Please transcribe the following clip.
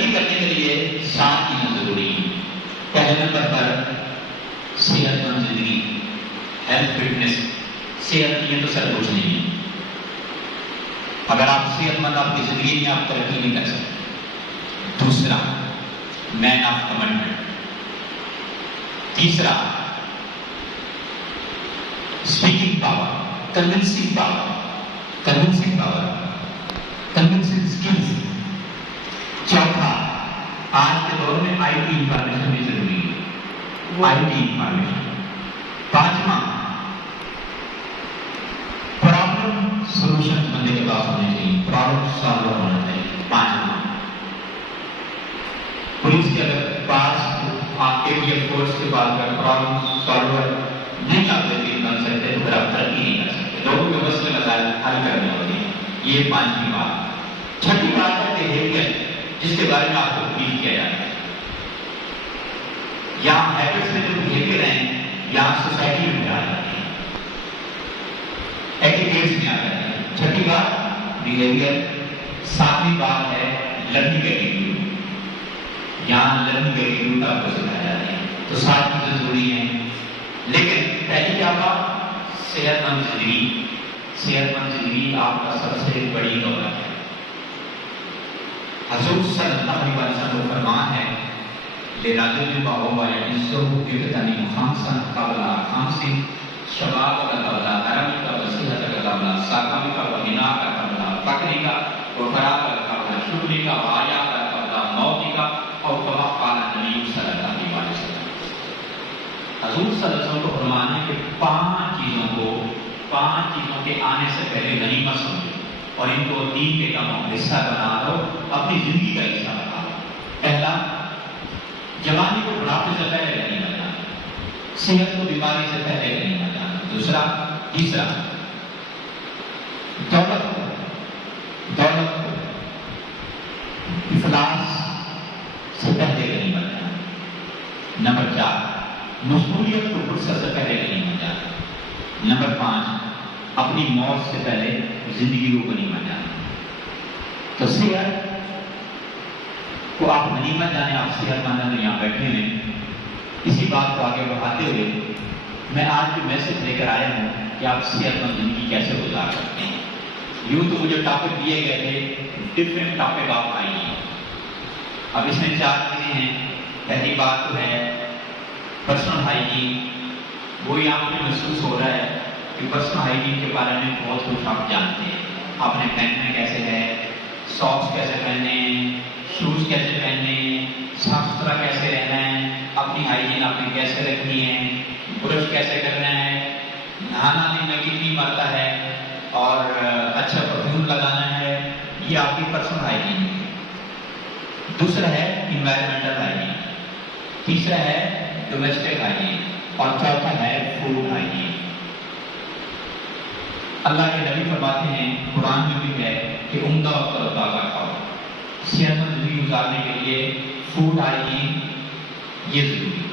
ترقی کرنے کے لیے 7 چیزیں ضروری ہیں۔ پہلے نمبر پر صحت مند زندگی، ہیلتھ فٹنس۔ صحت نہیں ہے تو سر کچھ نہیں ہے۔ اگر آپ صحت مند آپ کی زندگی میں آپ ترقی نہیں کر سکتے۔ دوسرا مین آف کمٹمنٹ۔ تیسرا speaking power, convincing power, convincing skills. چوتھا آج کے دور میں آئی ٹی انفارمیشن بھی ضروری ہے، آئی ٹی انفارمیشن۔ پانچواں پرابلم سولوشن بندے کے پاس ہونے چاہیے، پرابلم سالور ہونا چاہیے۔ پانچواں پولیس کے اگر پاس آپ کے لیے فورس کے پاس اگر پرابلم سالور نہیں آپ بن سکتے تو پھر آپ ترقی نہیں کر سکتے۔ لوگوں کے مسئلے مسائل حل کرنے ہوتے ہیں۔ یہ پانچویں بات۔ چھٹی بات ہے بہیویئر، جس کے بارے میں آپ کو بریف کیا جاتا ہے۔ یہاں ہیبٹس میں جو بہیویئر ہیں یہاں سوسائٹی میں آ جاتے ہیں، ایٹیکیٹس میں آ جاتے ہیں۔ چھٹی بات بہیویئر۔ ساتویں بات ہے لرننگ ایٹیٹیوڈ، یہاں لرننگ ایٹیٹیوڈ آپ کو سکھایا جاتا ہے۔ تو 7 چیزیں ضروری ہیں۔ لیکن پہلی کیا بات؟ صحت مند زندگی۔ صحت مند زندگی آپ کا سب سے بڑی دولت ہے۔ حضور صلی اللہ علیہ وسلم کا فرمان ہے لِرَجُلٍ وَهُوَ يَعِزُّهُ بِبَدَنِهِ خَمْسًا قَبْلَ خَمْسٍ شَبَابَكَ قَبْلَ هَرَمِكَ وَصِحَّتَكَ قَبْلَ سَقَمِكَ وَغِنَاكَ قَبْلَ فَقْرِكَ وَفَرَاغَكَ قَبْلَ شُغْلِكَ وَحَيَاكَ قَبْلَ مَوْتِكَ أَوْ كَمَا قَالَ النَّبِيُّ صلی اللہ علیہ وسلم۔ حضور صلی اللہ علیہ وسلم کو فرمان ہے کہ 5 چیزوں کے آنے سے پہلے غنیمت سمجھو اور ان کو دین کے کاموں کا حصہ بنا لو، اپنی زندگی کا حصہ بنا لو۔ پہلا، جوانی کو بڑھاپے سے پہلے غنیمت جانا، صحت کو بیماری سے پہلے غنیمت جانا۔ دوسرا، تیسرا دولت کو افلاس سے پہلے غنیمت جانا۔ نمبر 4، مشغولیت کو فرصت سے پہلے غنیمت جانا۔ نمبر 5، اپنی موت سے پہلے زندگی کو غنیمت جانا۔ تو صحت کو آپ غنیمت جانے، آپ صحت مند یہاں بیٹھے ہیں۔ اسی بات کو آگے بڑھاتے ہوئے میں آج جو میسج لے کر آیا ہوں کہ آپ صحت مند زندگی کیسے گزار سکتے ہیں۔ یوں تو مجھے ٹاپک دیے گئے تھے، ڈفرینٹ ٹاپک آپ آئی ہیں۔ اب اس میں 4 چیزیں ہیں۔ پہلی بات تو ہے پرسنل ہائیجین۔ وہی آپ کو محسوس ہو رہا ہے کہ پرسنل ہائیجین کے بارے میں بہت کچھ آپ جانتے ہیں۔ آپ نے پہننا کیسے ہے، ساکس کیسے پہننے ہیں، شوز کیسے پہننے ہیں، صاف ستھرا کیسے رہنا ہے، اپنی ہائیجین آپ نے کیسے رکھنی ہے، برش کیسے کرنا ہے، نہانا دن میں کتنی مرتبہ ہے اور اچھا پرفیوم لگانا ہے۔ یہ آپ کی پرسنل ہائیجین ہے۔ دوسرا ہے انوائرمنٹل ہائیجین، تیسرا ہے ڈومیسٹک ہائیجین اور چوتھا ہے فوڈ ہائیجین۔ اللہ کے نبی فرماتے ہیں، قرآن میں بھی ہے کہ عمدہ اور تر و تازہ کھاؤ۔ صحت مند زندگی گزارنے کے لیے فوڈ ہائیجین یہ ضروری ہے۔